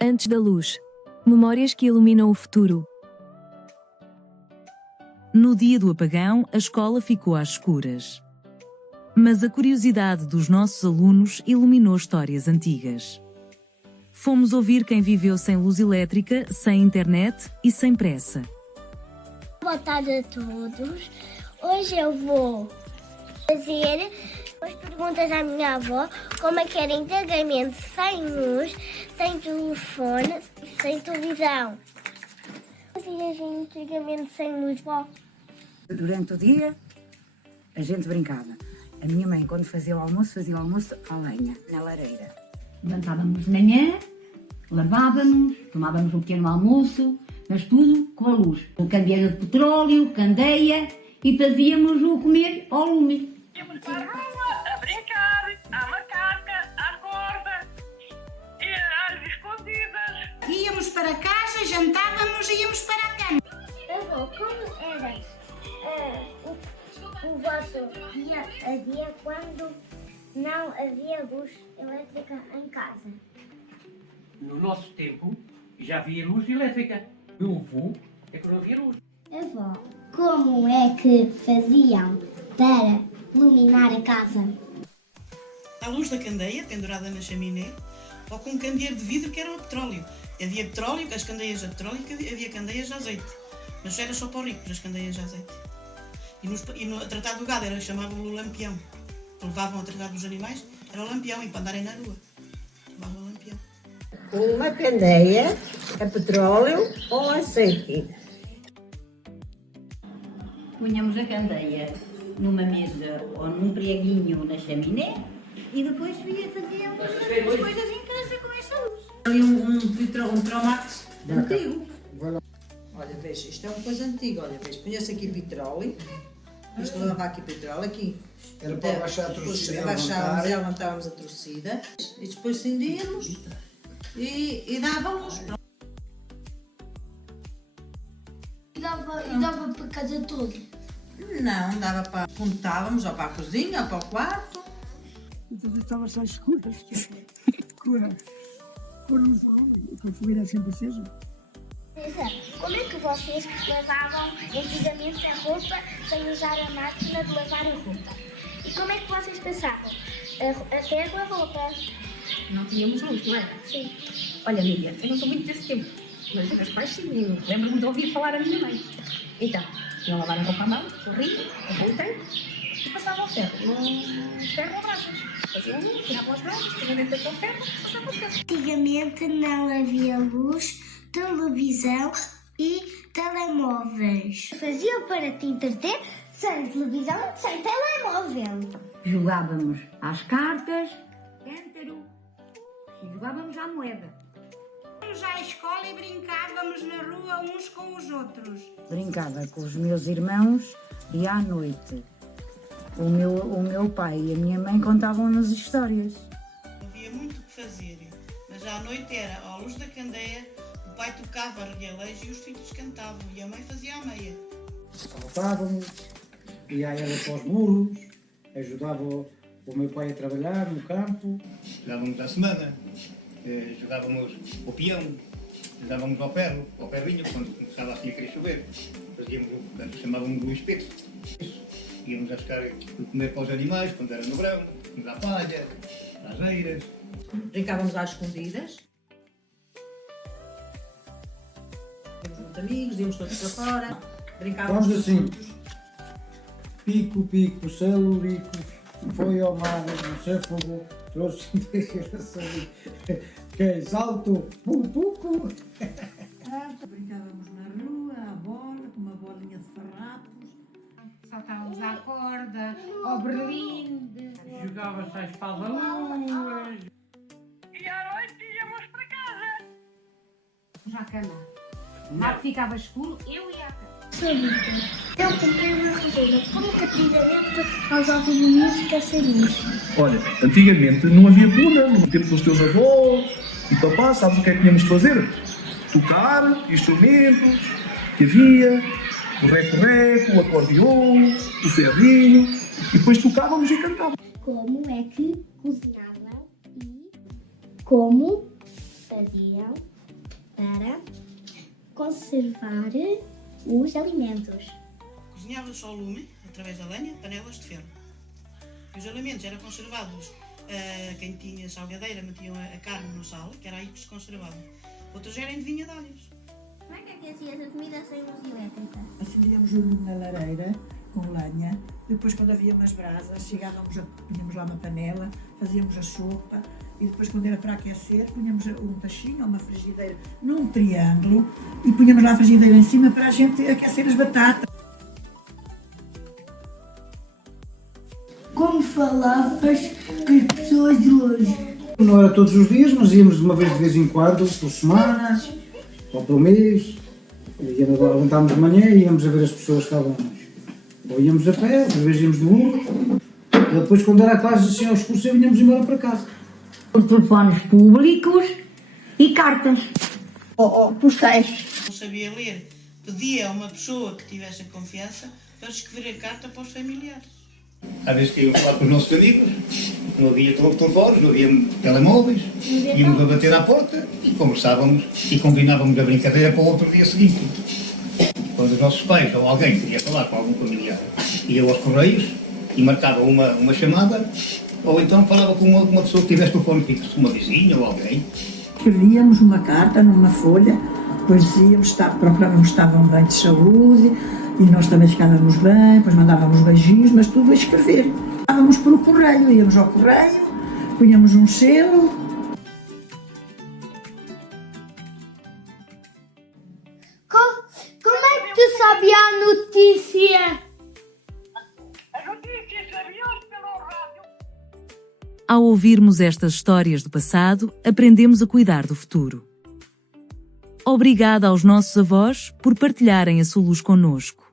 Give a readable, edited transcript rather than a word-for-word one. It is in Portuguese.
Antes da luz. Memórias que iluminam o futuro. No dia do apagão, a escola ficou às escuras. Mas a curiosidade dos nossos alunos iluminou histórias antigas. Fomos ouvir quem viveu sem luz elétrica, sem internet e sem pressa. Boa tarde a todos. Hoje eu vou fazer as perguntas à minha avó como é que era antigamente sem luz, sem telefone, sem televisão. Fazias antigamente sem luz, vó? Durante o dia, a gente brincava. A minha mãe, quando fazia o almoço à lenha, na lareira. Levantávamos de manhã, lavávamos, tomávamos um pequeno almoço, mas tudo com a luz. O candeeiro de petróleo, candeia e fazíamos o comer ao lume. Íamos para a rua a brincar, à macaca, à corda e às escondidas. Íamos para casa, jantávamos e íamos para a cama. Avó, como era o vosso dia a dia quando não havia luz elétrica em casa? No nosso tempo já havia luz elétrica. Meu avô é que não havia luz. Avó, como é que faziam para iluminar a casa? A luz da candeia, pendurada na chaminé, ou com um candeeiro de vidro que era o petróleo. Havia petróleo, as candeias de petróleo, havia candeias de azeite. Mas era só para o rico, as candeias de azeite. E no tratado do gado era chamavam o lampião. Levavam a tratar dos animais, era o lampião, e para andarem na rua. Levavam o lampião. Uma candeia a petróleo ou azeite. Punhamos a candeia numa mesa ou num preguinho na chaminé e depois fazíamos as coisas em casa com essa luz. Ali um Tromax antigo. Olha, veja, isto é uma coisa antiga. Olha, veja, punha-se aqui petróleo. Isto levava aqui petróleo, aqui. Era para baixar a torcida. Abaixávamos e levantávamos a torcida. E depois acendíamos e dávamos. E dava para casa toda? Não, dava para. Juntávamos ou para a cozinha ou para o quarto. Então estava só escuras. Com a fogueira sempre acesa. Como é que vocês lavavam antigamente a roupa sem usar a máquina de lavar a roupa? E como é que vocês passavam a ferro a roupa? Não tínhamos luz, não era? Sim. Olha, Miriam, eu não sou muito desse tempo, mas os meus pais sim, lembro-me de ouvir falar a minha mãe. Então, iam lavar a roupa à mão, no rio, com o tempo, e passavam ao ferro. Ferro a brasas. Faziam luz, tiravam as brasas, punham dentro daquele ferro, passavam ao ferro. Antigamente não havia luz, televisão e telemóveis. Faziam para te entreter sem televisão e sem telemóvel. Jogávamos às cartas, cântaro e jogávamos à moeda. Íamos à escola e brincávamos na rua uns com os outros. Brincava com os meus irmãos e à noite o meu pai e a minha mãe contavam-nos histórias. Havia muito o que fazer, mas à noite era à luz da candeia, o pai tocava a reguelejo e os filhos cantavam e a mãe fazia a meia. Saltávamos, ia ela para os burros, ajudava o meu pai a trabalhar no campo. Jogávamos à semana, jogávamos o peão, jogávamos ao ferrinho, quando começava assim a querer chover. Chamávamos o espeto. Íamos a buscar o comer para os animais, quando era no verão, íamos à palha, às eiras. Brincávamos às escondidas. Tínhamos muitos amigos, íamos todos para fora. Brincávamos assim. Pico, pico, celurico, foi ao mar, não se afogou, trouxe que salto, puco. Brincávamos na rua, à bola, com uma bolinha de farrapos. Saltávamos à corda, ao berlinde. Jogava-se à espada-luz. E à noite íamos para casa. Já a cama. Mal que ficava escuro, eu ia à cama. Eu comprei uma corrida. Como que antigamente nós ouvimos música sem luz? Olha, antigamente não havia puna, no tempo dos teus avós e papá, sabes o que é que tínhamos de fazer? Tocar instrumentos que havia, o reco-reco, o acordeon, o ferrinho, e depois tocávamos e cantávamos. Como é que cozinhava e como faziam para conservar os alimentos? Cozinhava-se ao lume, através da lenha, panelas de ferro. E os alimentos eram conservados. Quem tinha salgadeira metiam a carne no sal, que era aí que se conservava. Outros eram de vinha de alhos. Como é que aquecias a comida sem luz elétrica? Acendíamos o lume na lareira com lenha, depois quando havia umas brasas, punhamos lá uma panela, fazíamos a sopa e depois quando era para aquecer, punhamos um tachinho ou uma frigideira num triângulo e punhamos lá a frigideira em cima para a gente aquecer as batatas. Como falavas com as pessoas de longe? Não era todos os dias, mas íamos de vez em quando, por semana, ou por mês. Levantávamos de manhã e íamos a ver as pessoas que estavam longe. Ou íamos a pé, às vezes íamos de burro. E depois, quando era quase assim aos cursos, vinhamos embora para casa. Os telefones públicos e cartas. Ou postais. Não sabia ler, pedia a uma pessoa que tivesse confiança para escrever a carta para os familiares. Às vezes queríamos falar com os nossos amigos, não havia telefones, não havia telemóveis, íamos a bater à porta e conversávamos e combinávamos a brincadeira para o outro dia seguinte. Quando os nossos pais ou alguém queria falar com algum familiar, ia aos correios e marcava uma chamada, ou então falava com uma pessoa que tivesse telefone fixo, uma vizinha ou alguém. Escrevíamos uma carta numa folha, depois dizíamos, procurávamos que estavam bem de saúde e nós também ficávamos bem, depois mandávamos beijinhos, mas tudo a escrever. Estávamos pelo correio, íamos ao correio, punhamos um selo. Como é que tu sabia a notícia? As notícias sabiam-se pelo rádio. Ao ouvirmos estas histórias do passado, aprendemos a cuidar do futuro. Obrigada aos nossos avós por partilharem a sua luz connosco.